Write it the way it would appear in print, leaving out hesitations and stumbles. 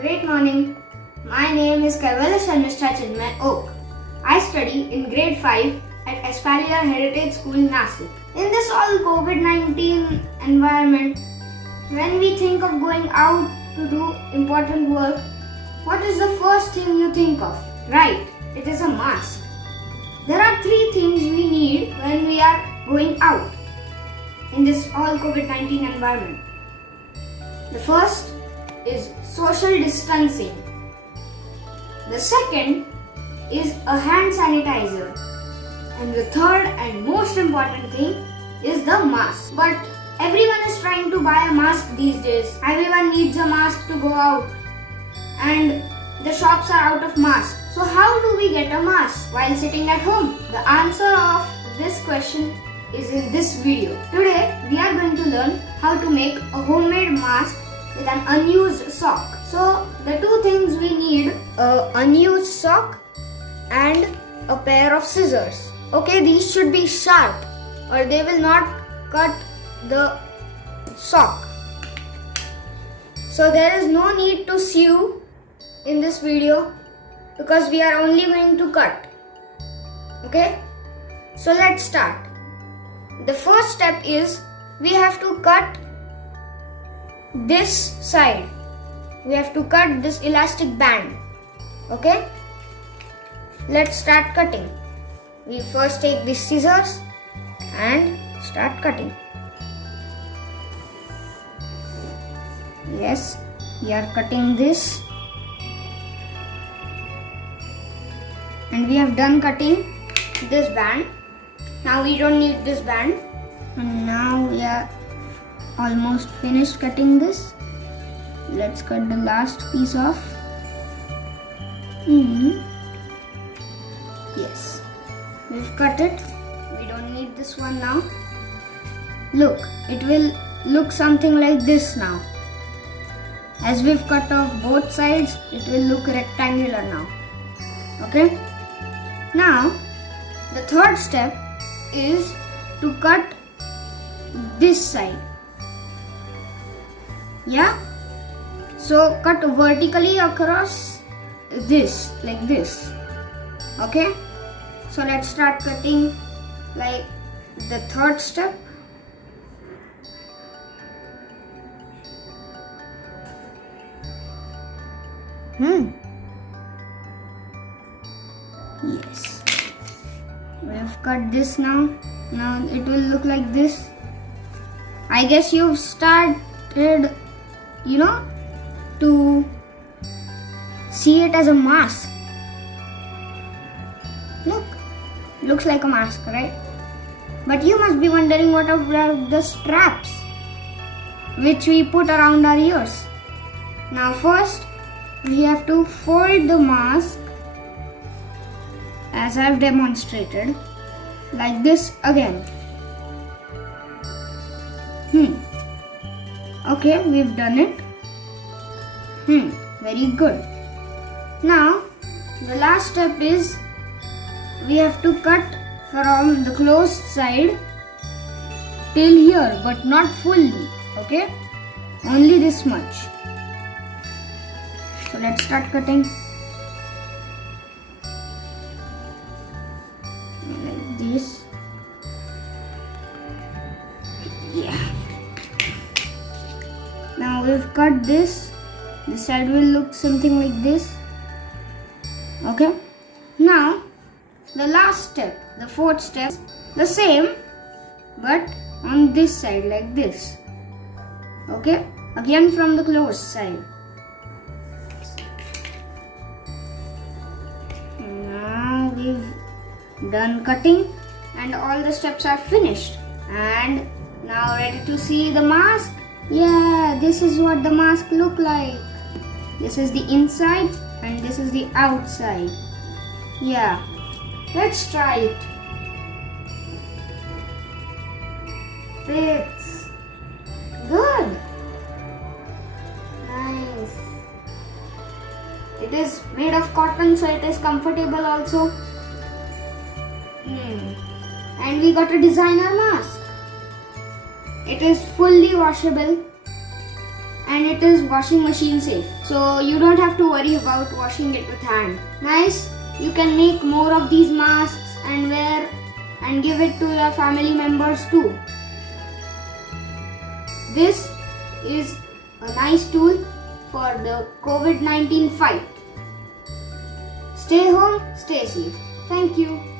Great morning. My name is Kaivala Sharmishra Chinmay Oak. I study in grade 5 at Espalier Heritage School, Nasik. In this all COVID-19 environment, when we think of going out to do important work, what is the first thing you think of? Right, it is a mask. There are 3 things we need when we are going out in this all COVID-19 environment. The first is social distancing. The second is a hand sanitizer. And the third and most important thing is the mask. But everyone is trying to buy a mask these days. Everyone needs a mask to go out. And the shops are out of masks. So how do we get a mask while sitting at home? The answer of this question is in this video. Today we are going to learn how to make a homemade mask with an unused sock. So the 2 things we need, a unused sock and a pair of scissors. Okay, these should be sharp or they will not cut the sock. So there is no need to sew in this video because we are only going to cut. Okay, so let's start. The first step is we have to cut this side. We have to cut this elastic band. Okay, let's start cutting. We first take the scissors and start cutting. Yes, we are cutting this. And we have done cutting this band. Now we don't need this band. And now we are almost finished cutting this. Let's cut the last piece off. Yes, we've cut it. We don't need this one now. Look, it will look something like this now. As we've cut off both sides, it will look rectangular now. Okay? Now, the third step is to cut this side. Yeah? So cut vertically across this, like this. Okay? So let's start cutting like the third step. Yes. We have cut this now. Now it will look like this. I guess you've started, to see it as a mask. Look, looks like a mask, right? But you must be wondering what about the straps which we put around our ears. Now first we have to fold the mask as I've demonstrated, like this again. Okay, we've done it. Very good. Now, the last step is we have to cut from the closed side till here, but not fully. Okay? Only this much. So let's start cutting. Like this. Yeah. Now we've cut this. This side will look something like this. Okay. Now the last step, the fourth step, the same but on this side like this. Okay. Again from the closed side. Now we've done cutting and all the steps are finished. And now ready to see the mask? Yeah, this is what the mask look like. This is the inside and this is the outside. Yeah, let's try it. Fits. Good. Nice. It is made of cotton, so it is comfortable also. And we got a designer mask. It is fully washable and it is washing machine safe. so you don't have to worry about washing it with hand. Nice. You can make more of these masks and wear and give it to your family members too. This is a nice tool for the COVID-19 fight. Stay home, stay safe. Thank you.